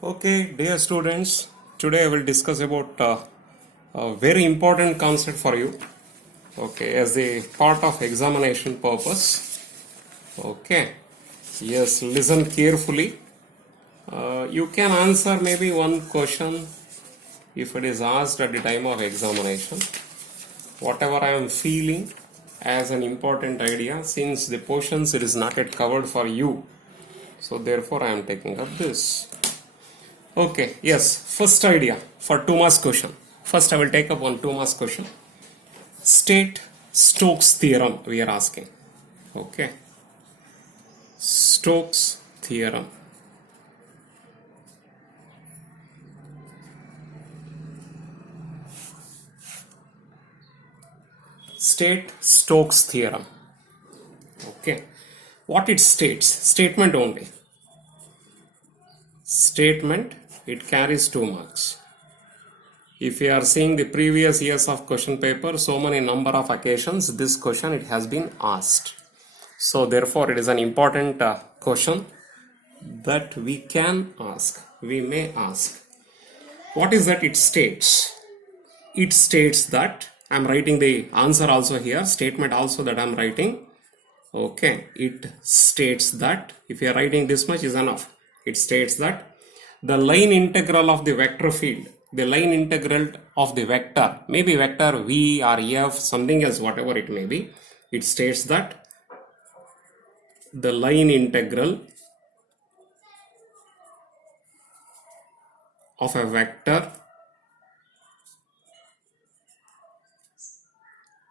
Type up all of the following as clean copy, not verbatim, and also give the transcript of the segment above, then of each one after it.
Okay, dear students, today I will discuss about a very important concept for you. Okay, as a part of examination purpose. Okay, yes, listen carefully. You can answer maybe one question if it is asked at the time of examination. Whatever I am feeling as an important idea, since the portions it is not yet covered for you, so therefore I am taking up this. Okay, yes, first idea for 2 marks question. First I will take up one 2 marks question. State Stokes theorem we are asking. Okay. Stokes theorem. State Stokes theorem. Okay. What it states? Statement only. Statement, it carries 2 marks. If you are seeing the previous years of question paper, so many number of occasions this question it has been asked. So therefore it is an important question that we can ask, we may ask. What is that it states? It states that, I am writing the answer also here, statement also that I am writing. Okay, it states that, if you are writing this much is enough. It states that the line integral of the vector field, the line integral of the vector, maybe vector v or f, something else, whatever it may be, it states that the line integral of a vector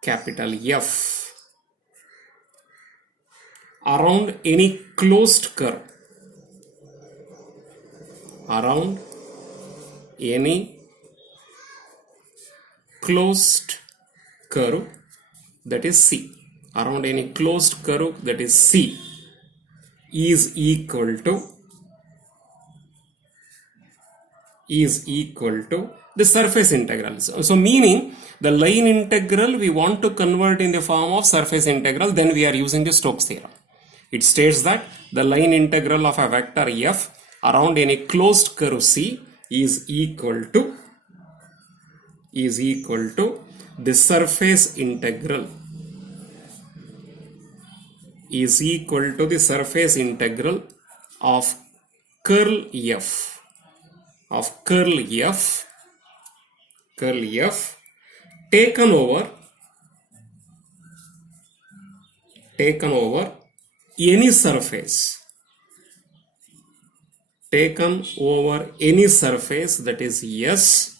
capital F around any closed curve, around any closed curve, that is C, around any closed curve, that is C, is equal to the surface integral. So meaning the line integral we want to convert in the form of surface integral, then we are using the Stokes theorem. It states that the line integral of a vector f around any closed curve C is equal to the surface integral, is equal to the surface integral of curl f, taken over any surface, that is S,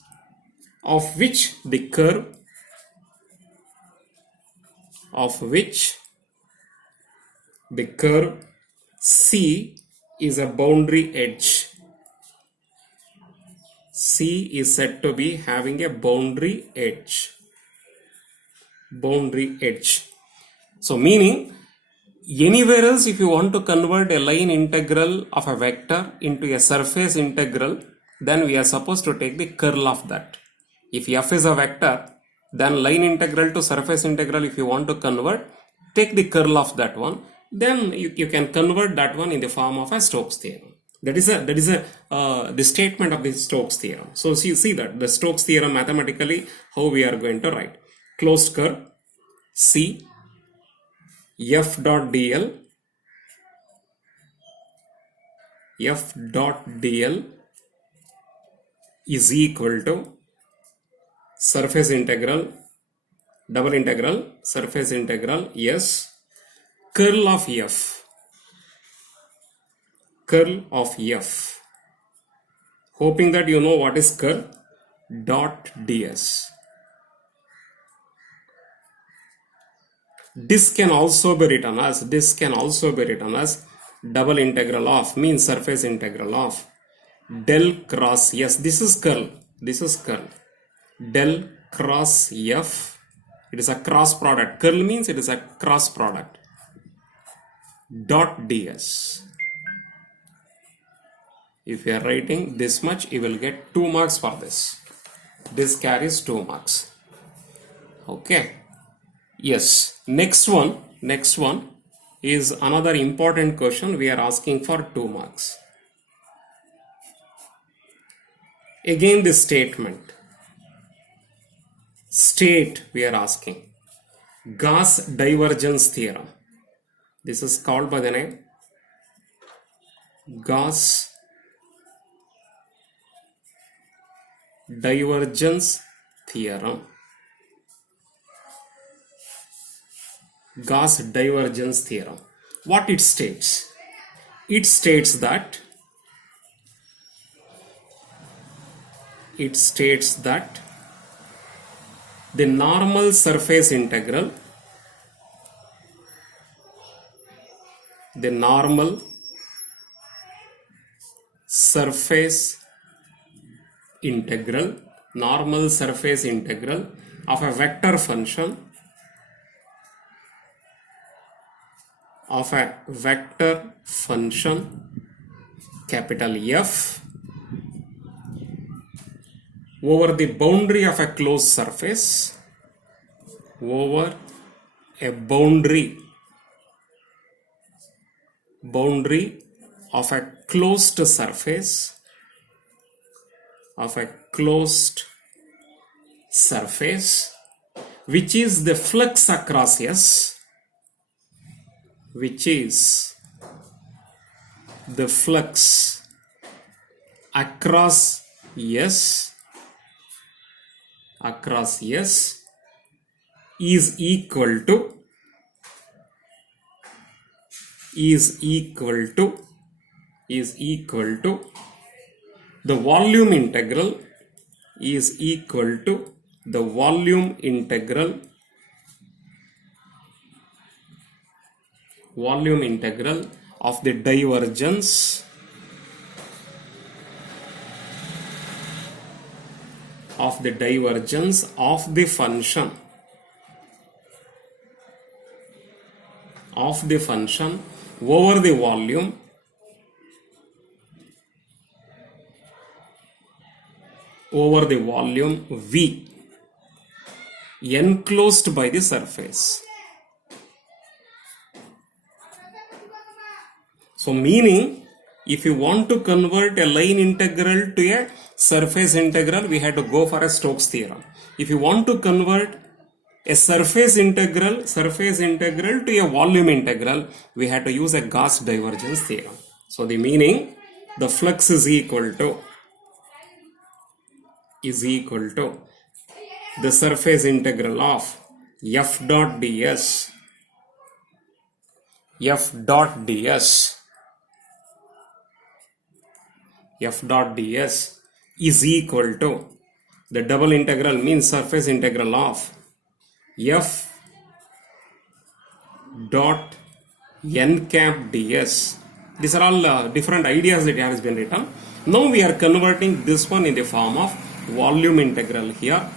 of which the curve C is a boundary edge. C is said to be having a boundary edge. So meaning anywhere else if you want to convert a line integral of a vector into a surface integral, then we are supposed to take the curl of that. If f is a vector, then line integral to surface integral if you want to convert, take the curl of that one, then you can convert that one in the form of a Stokes theorem. That is the statement of the Stokes theorem. So see that the Stokes theorem mathematically how we are going to write. Closed curve C f dot dl is equal to surface integral, double integral, surface integral S, curl of f, hoping that you know what is curl, dot ds. This can also be written as double integral of, means surface integral of del cross S. This is curl, del cross f, it is a cross product. Curl means it is a cross product, dot ds. If you are writing this much, you will get 2 marks for this. This carries 2 marks. Okay. Yes. Next one is another important question we are asking for 2 marks. Again the statement. State we are asking. Gauss divergence theorem. This is called by the name Gauss divergence theorem. Gauss divergence theorem. What it states? It states that the normal surface integral of a vector function capital F over the boundary of a closed surface, over a boundary of a closed surface, which is the flux across S, across S is equal to the volume integral of the divergence of the function over the volume V enclosed by the surface. So meaning, if you want to convert a line integral to a surface integral, we had to go for a Stokes theorem. If you want to convert a surface integral to a volume integral, we had to use a Gauss divergence theorem. So the meaning, the flux is equal to the surface integral of f dot ds is equal to the double integral means surface integral of f dot n cap ds. These are all different ideas that has been written. Now we are converting this one in the form of volume integral here.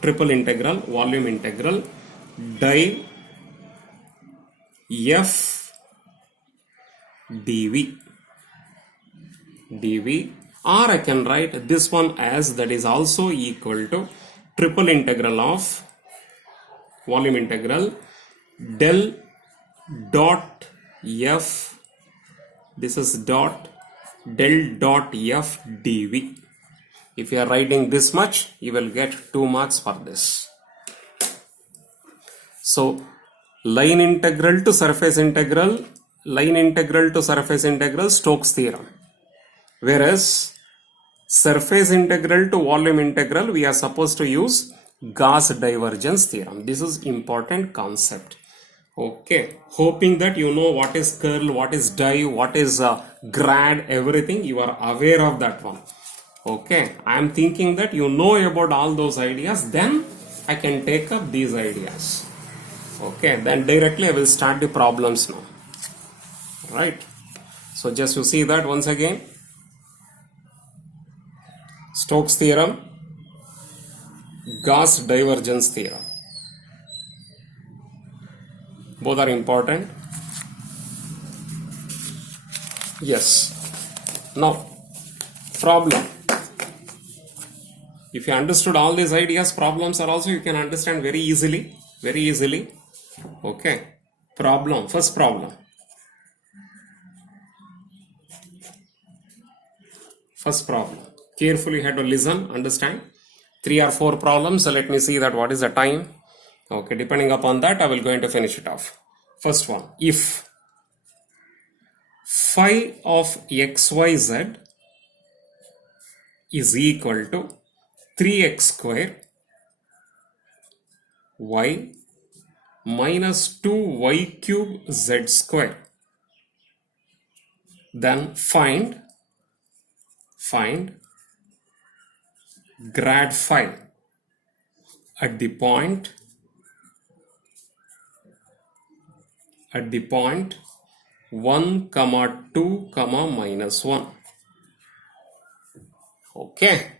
Triple integral, volume integral, div f dv, or I can write this one as that is also equal to triple integral of volume integral del dot f, this is del dot f dv. If you are writing this much, you will get 2 marks for this. So line integral to surface integral, Stokes theorem. Whereas surface integral to volume integral, we are supposed to use Gauss divergence theorem. This is important concept. Okay, hoping that you know what is curl, what is div, what is grad, everything. You are aware of that one. Okay, I am thinking that you know about all those ideas, then I can take up these ideas. Okay, then directly I will start the problems now. Right, so just you see that once again, Stokes theorem, Gauss divergence theorem, both are important. Yes, now problem. If you understood all these ideas, problems are also you can understand very easily. Okay, problem, first problem. carefully you have to listen, understand. 3 or 4 problems. So let me see that what is the time. Okay, depending upon that, I will going to finish it off. First one, if phi of xyz is equal to 3x square y minus 2y cube z square, then find grad phi at the point 1, 2, minus 1. Okay.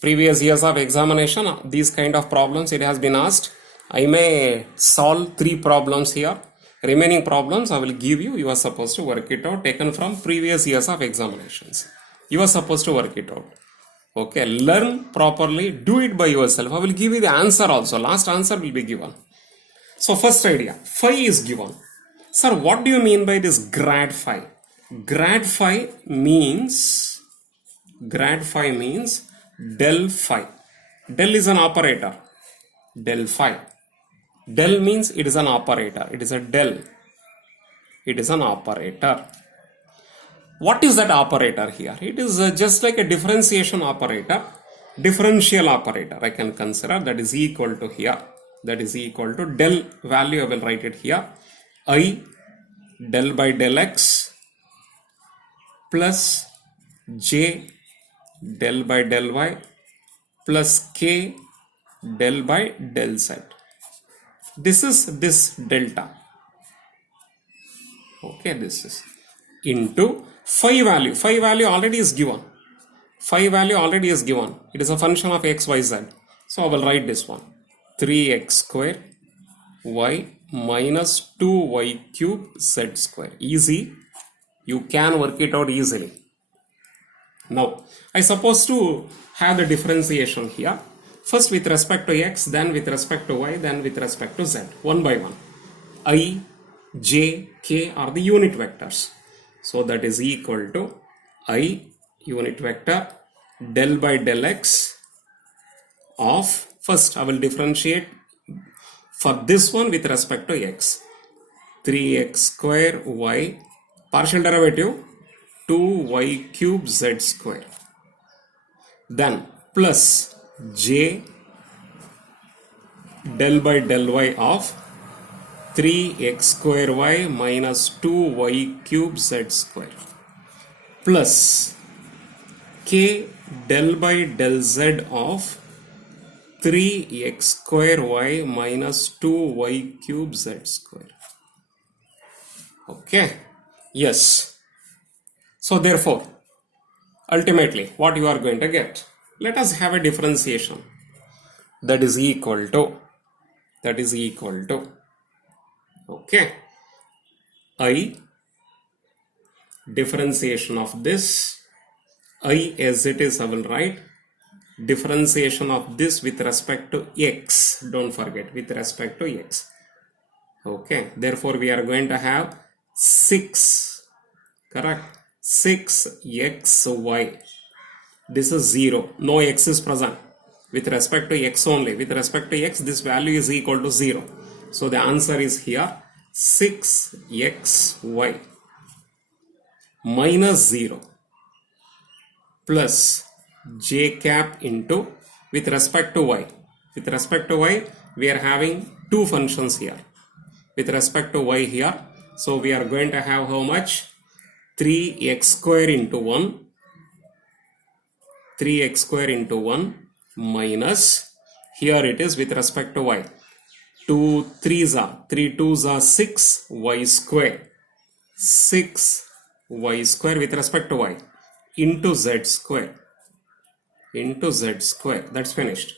Previous years of examination, these kind of problems it has been asked. I may solve 3 problems here. Remaining problems I will give you. You are supposed to work it out, taken from previous years of examinations. You are supposed to work it out. Okay. Learn properly. Do it by yourself. I will give you the answer also. Last answer will be given. So first idea, phi is given. Sir, what do you mean by this grad phi? Grad phi means del phi. Del is an operator. Del phi. Del means it is an operator. It is a del. It is an operator. What is that operator here? It is just like a differentiation operator. Differential operator I can consider, that is equal to here. That is equal to del value, I will write it here. I del by del x plus j del by del y plus k del by del z. This is this delta. Okay, this is into phi value. Phi value already is given. Phi value already is given. It is a function of x, y, z. So I will write this one. 3x square y minus 2y cube z square. Easy. You can work it out easily. Now, I suppose to have the differentiation here. First with respect to x, then with respect to y, then with respect to z. One by one. I, j, k are the unit vectors. So that is equal to I unit vector del by del x of, first I will differentiate for this one with respect to x. 3x square y, partial derivative 2y cube z square. Then plus j del by del y of 3x square y minus 2y cube z square plus k del by del z of 3x square y minus 2y cube z square. Okay. Yes. So therefore, ultimately what you are going to get? Let us have a differentiation that is equal to okay, I differentiation of this, I as it is I will write differentiation of this with respect to x, don't forget, with respect to x. Okay, therefore we are going to have 6, correct, 6xy. This is 0, no x is present. With respect to x only, with respect to x this value is equal to 0. So the answer is here 6xy minus 0 plus j cap into, with respect to y. With respect to y we are having two functions here. With respect to y here, so we are going to have how much? 3x square into 1, 3x square into 1 minus, here it is with respect to y. 2 3s are 3 2s are 6 y square, 6 y square with respect to y into z square, that's finished,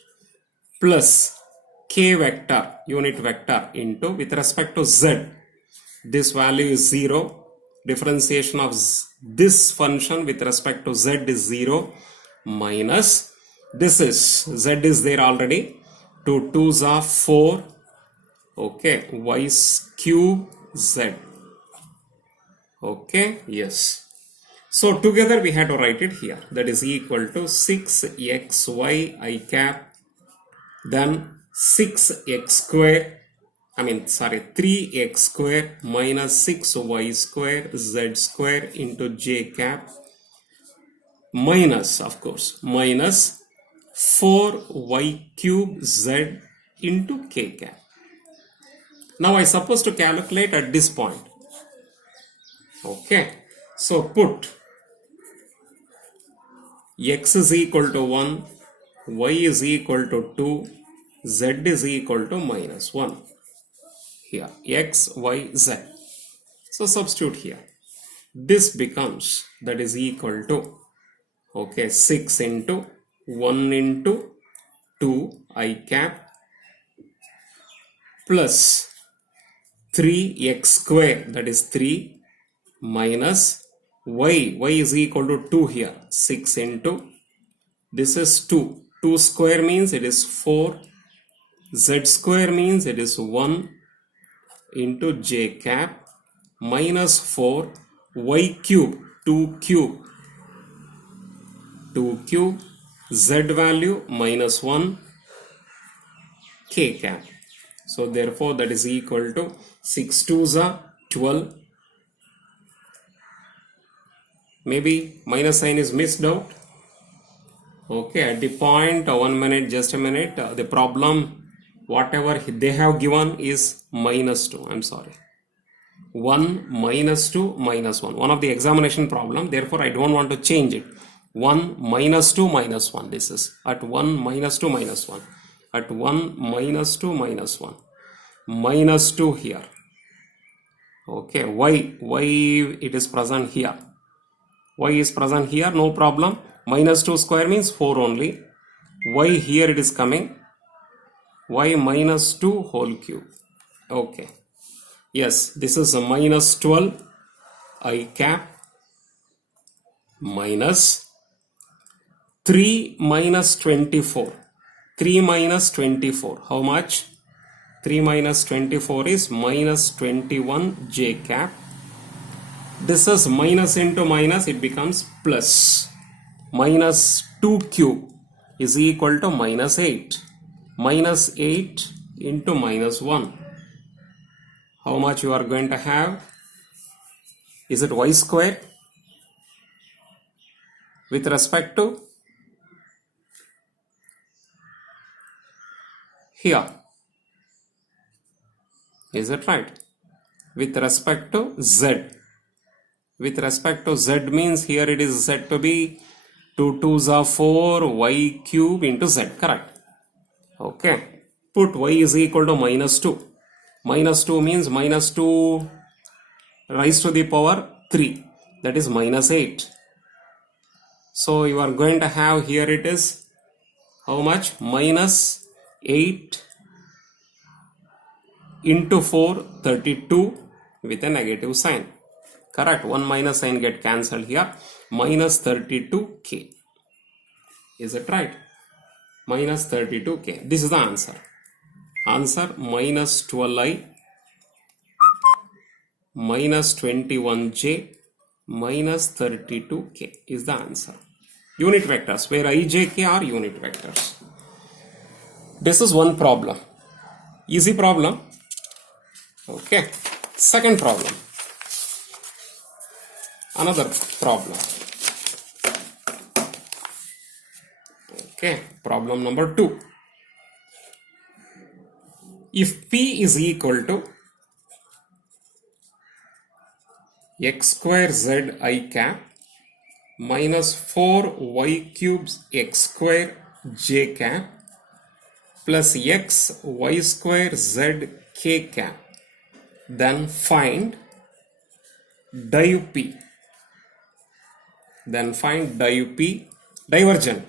plus k vector unit vector into, with respect to z this value is 0, differentiation of this function with respect to z is 0 minus, this is z is there already, 2 2s are 4, okay, y cube z. Okay, yes. So together we have to write it here. That is equal to 6xy I cap, then 6x square, 3x square minus 6y square z square into j cap minus, of course, minus 4y cube z into k cap. Now I supposed to calculate at this point. Okay, so put x is equal to 1, y is equal to 2, z is equal to minus 1. Here, x, y, z. So substitute here. This becomes, that is equal to, okay, 6 into 1 into 2 I cap plus 3x square, that is 3, minus y is equal to 2 here, 6 into, this is 2, 2 square means it is 4, z square means it is 1 into j cap minus 4, y cube, 2 cube, z value minus 1, k cap. So therefore that is equal to 6 2s are 12. Maybe minus sign is missed out. Okay, at the point, 1 minute, just a minute, the problem, whatever they have given is minus 2. I'm sorry. 1 minus 2 minus 1. One of the examination problem, therefore I don't want to change it. 1 minus 2 minus 1. This is at 1 minus 2 minus 1. At 1 minus 2 minus 1. Minus 2 here. Okay, y it is present here. Y is present here, no problem. Minus 2 square means 4 only. Y here it is coming. Y minus 2 whole cube. Okay. Yes, this is a minus 12 I cap minus 3 minus 24. 3 minus 24. How much? 3 minus 24 is minus 21 j cap. This is minus into minus, it becomes plus. Minus 2 cube is equal to minus 8. Minus 8 into minus 1. How much you are going to have? Is it y square? With respect to here. Is it right? With respect to z. With respect to z means here it is said to be 2 2s are 4 y cube into z. Correct. Okay. Put y is equal to minus 2. Minus 2 means minus 2 raised to the power 3. That is minus 8. So you are going to have here it is how much? Minus 8 into 4, 32 with a negative sign. Correct. One minus sign get cancelled here. Minus 32k. Is it right? Minus 32k. This is the answer. Answer minus 12i minus 21j minus 32k is the answer. Unit vectors, where I, j, k are unit vectors. This is one problem. Easy problem. Okay. Second problem. Another problem. Okay. Problem number 2. If P is equal to x square z I cap minus 4y cubes x square j cap plus x y square z k cap, then find div P. Then find div P divergent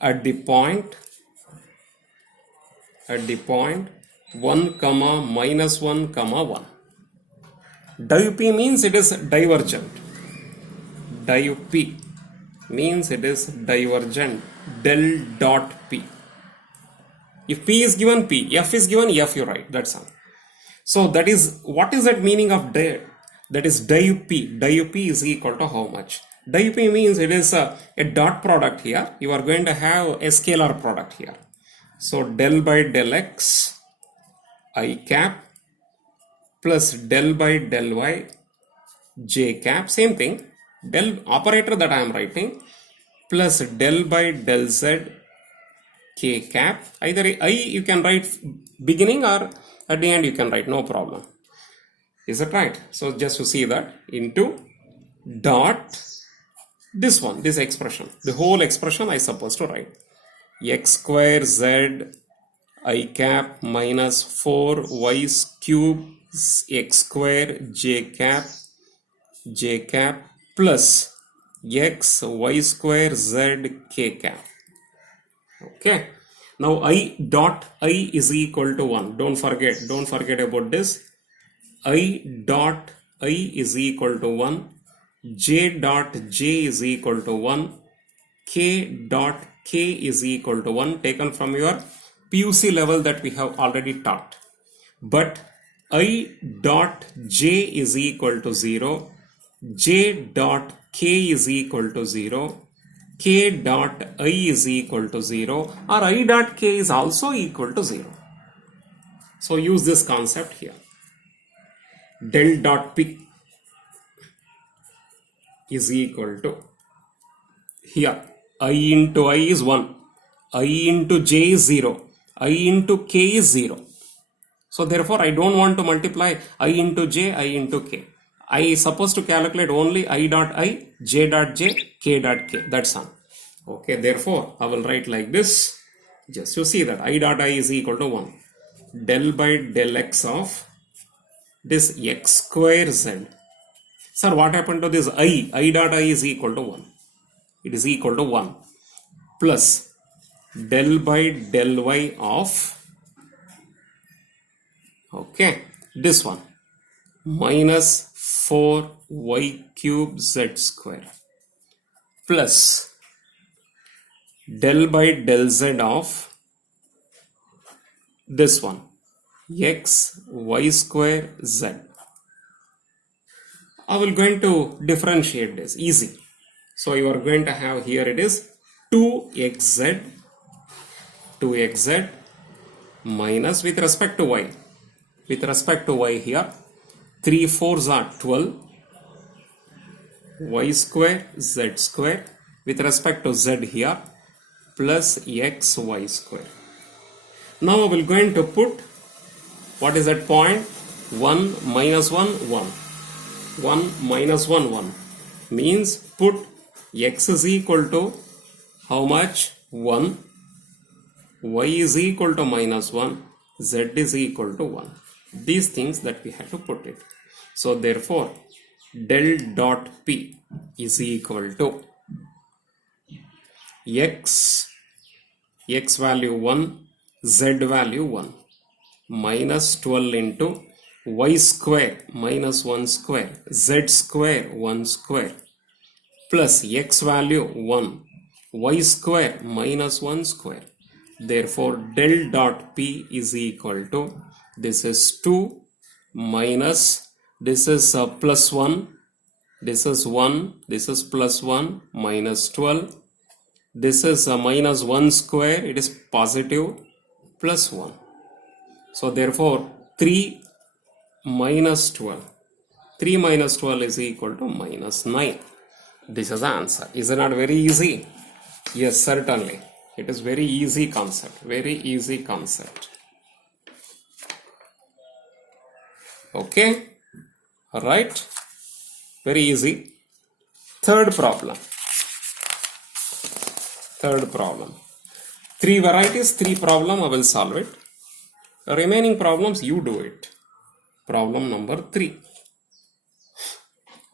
at the point 1 comma minus 1 comma 1. Div P means it is divergent. Div P means it is divergent. Del dot P. If P is given P, F is given F, you write. That's all. So that is, what is that meaning of div? That is div P. Div P is equal to how much? Di p means it is a dot product here. You are going to have a scalar product here. So del by del x I cap plus del by del y j cap, same thing, del operator that I am writing, plus del by del z k cap. Either I you can write beginning or at the end you can write, no problem. Is that right? So just to see that, into dot this one, this expression, the whole expression I supposed to write x square z I cap minus 4y cube x square j cap plus x y square z k cap. Okay, now I dot I is equal to 1. Don't forget about this. I dot I is equal to 1, j dot j is equal to 1, k dot k is equal to 1, taken from your PUC level that we have already taught. But I dot j is equal to 0, j dot k is equal to 0, k dot I is equal to 0, or I dot k is also equal to 0. So use this concept here. Del dot p is equal to, here I into I is 1, I into j is 0, I into k is 0. So therefore I don't want to multiply I into j, I into k. I supposed to calculate only I dot I, j dot j, k dot k. That's all. Okay, therefore I will write like this. Just to see that I dot I is equal to 1. Del by del x of this x square z. Sir, what happened to this I? I dot I is equal to 1. It is equal to 1 plus del by del y of, okay, this one, minus 4y cube z square plus del by del z of this one, x y square z. I will going to differentiate this, easy. So you are going to have here, it is 2xz minus, with respect to y, here 3 4s are 12, y square z square, with respect to z here, plus xy square. Now I will going to put, what is that point? 1 minus 1 1, 1 minus 1 1, means put x is equal to how much? 1, y is equal to minus 1, z is equal to 1. These things that we have to put it. So therefore del dot p is equal to x value 1, z value 1, minus 12 into y square minus 1 square, z square 1 square, plus x value 1, y square minus 1 square. Therefore del dot p is equal to, this is 2 minus, this is plus 1, this is 1, this is plus 1, minus 12, this is minus 1 square, it is positive, plus 1. So therefore 3 minus 12, 3 minus 12 is equal to minus 9. This is the answer. Is it not very easy? Yes, certainly. It is very easy concept. Very easy concept. Okay. All right. Very easy. Third problem. 3 varieties, 3 problem. I will solve it. The remaining problems you do it. Problem number 3.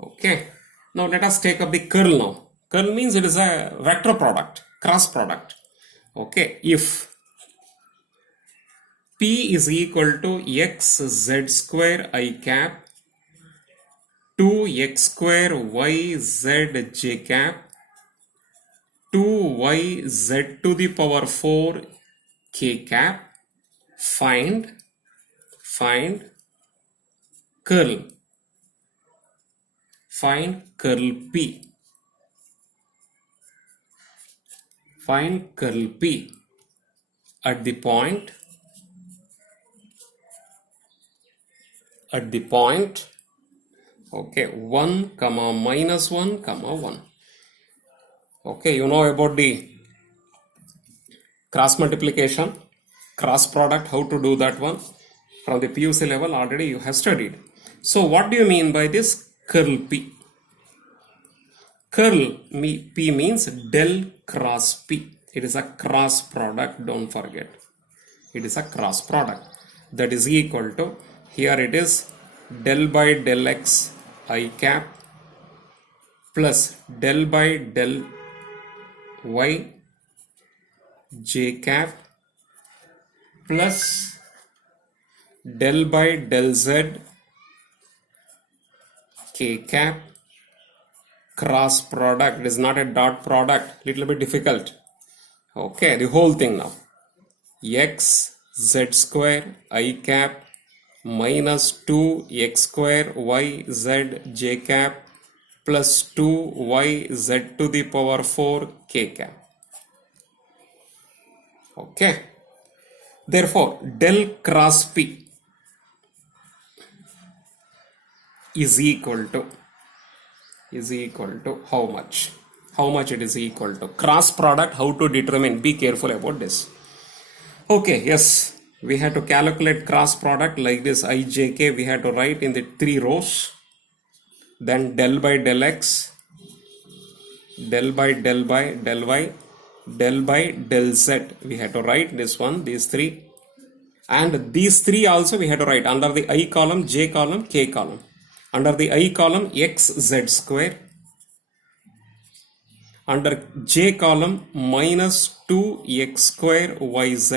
Okay. Now let us take up the curl now. Curl means it is a vector product, cross product. Okay. If P is equal to x z square I cap 2x square y z j cap 2y z to the power 4 k cap, find curl P. Find curl P at the point okay, 1 comma minus 1 comma 1. Okay, you know about the cross multiplication, cross product, how to do that one from the PUC level already you have studied. So what do you mean by this curl P? Curl P means del cross P. It is a cross product, don't forget. It is a cross product. That is equal to, here it is del by del x I cap plus del by del y j cap plus del by del z k cap. Cross product, it is not a dot product, little bit difficult. Okay, the whole thing now. X z square I cap minus 2x square y z j cap plus 2y z to the power 4 k cap. Okay. Therefore, del cross P is equal to how much? How much it is equal to? Cross product, how to determine? Be careful about this. Okay, yes, we have to calculate cross product like this. IJK we have to write in the 3 rows. Then del by del x, del by del y, del by del z. We have to write this one, these 3. And these 3 also we have to write under the I column, j column, k column. Under the I column, x z square. Under j column, minus 2x square yz.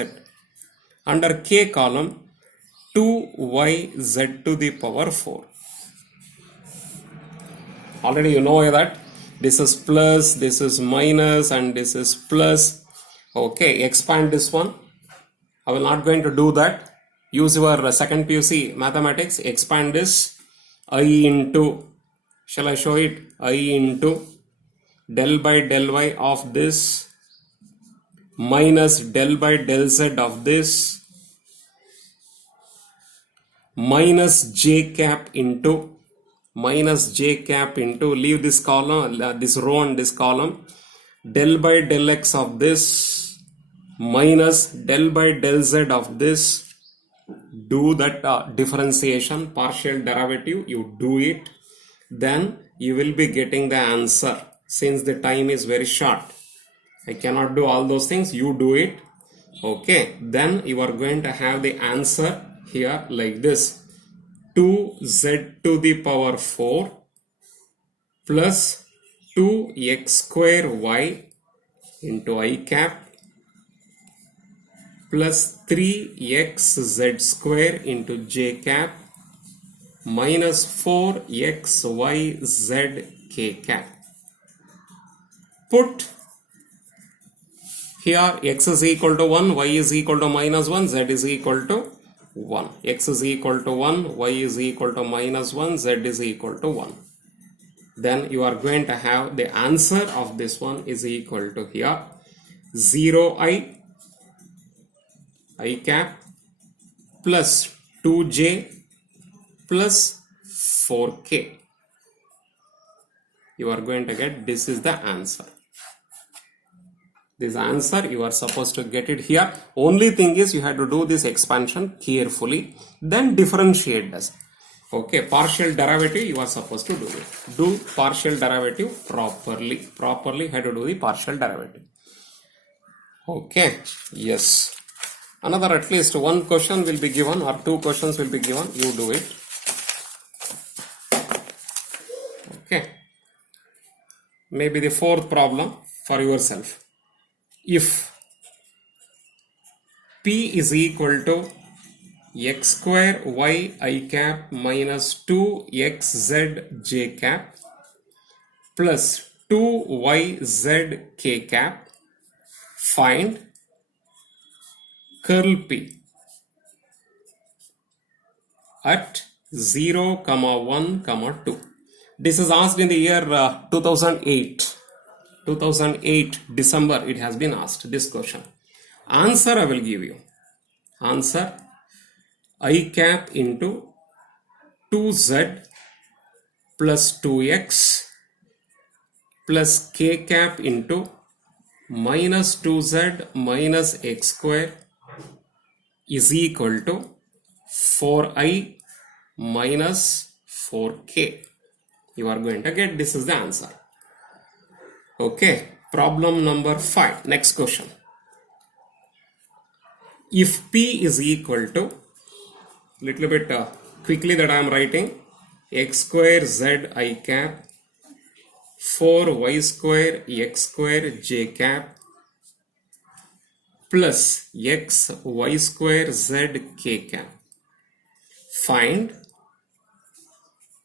Under k column, 2yz to the power 4. Already you know that this is plus, this is minus, and this is plus. Okay, expand this one. I will not going to do that. Use your second PUC mathematics. Expand this. I into, shall I show it? I into del by del y of this minus del by del z of this minus j cap into leave this column, this row and this column, del by del x of this minus del by del z of this. Do that differentiation, partial derivative, you do it, then you will be getting the answer. Since the time is very short, I cannot do all those things, you do it. Okay, then you are going to have the answer here like this: 2z to the power 4 plus 2x square y into I cap plus 3xz square into j cap minus 4xyz k cap. Put here x is equal to 1, y is equal to minus 1, z is equal to 1. X is equal to 1, y is equal to minus 1, z is equal to 1. Then you are going to have the answer of this one is equal to here 0i I cap plus 2j plus 4k. You are going to get, this is the answer. This answer you are supposed to get it here. Only thing is you have to do this expansion carefully, then differentiate this. Okay, partial derivative you are supposed to do it. Do partial derivative properly. Properly have to do the partial derivative. Okay, yes. Another at least one question will be given or 2 questions will be given. You do it. Okay. Maybe the 4th problem for yourself. If P is equal to x square y I cap minus 2xz j cap plus 2yz k cap, find curl P at 0, 1, 2. This is asked in the year 2008. 2008 December it has been asked this question. Answer I will give you. Answer I cap into 2z plus 2x plus k cap into minus 2z minus x square is equal to 4i minus 4k. You are going to get this is the answer. Okay, problem number 5. Next question. If p is equal to, little bit quickly that I am writing, x square z I cap 4y square x square j cap plus x y square z k cap. Find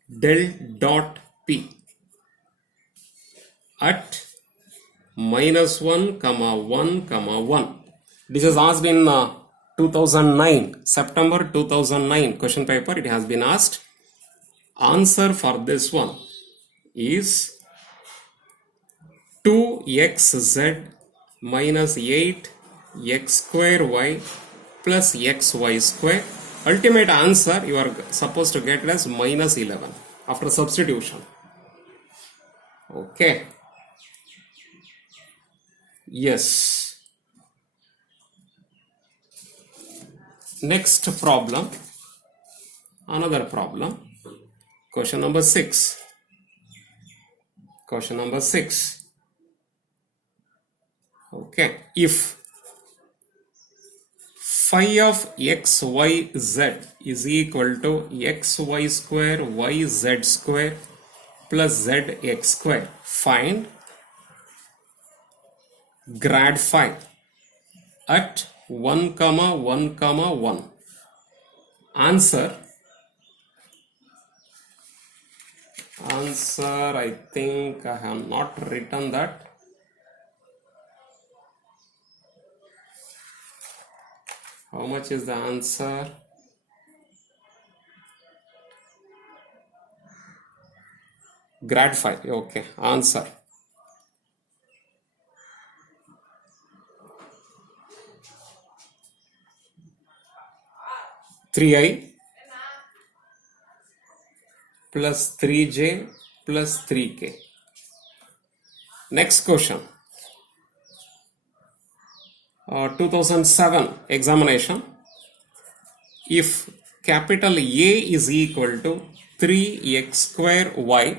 del dot p at minus 1 comma 1 comma 1. This is asked in 2009, September 2009 question paper. It has been asked. Answer for this one is 2xz minus 8x square y plus xy square. Ultimate answer you are supposed to get as minus 11 after substitution. Okay. Yes. Next problem. Another problem. Question number 6. Question number 6. Okay. If phi of xyz is equal to xy square yz square plus zx square, find grad phi at 1 comma 1 comma 1. Answer I think I have not written that. How much is the answer? Grad phi. Okay, answer. (3i) plus 3j plus 3k. Next question. 2007 examination. If capital A is equal to 3x square y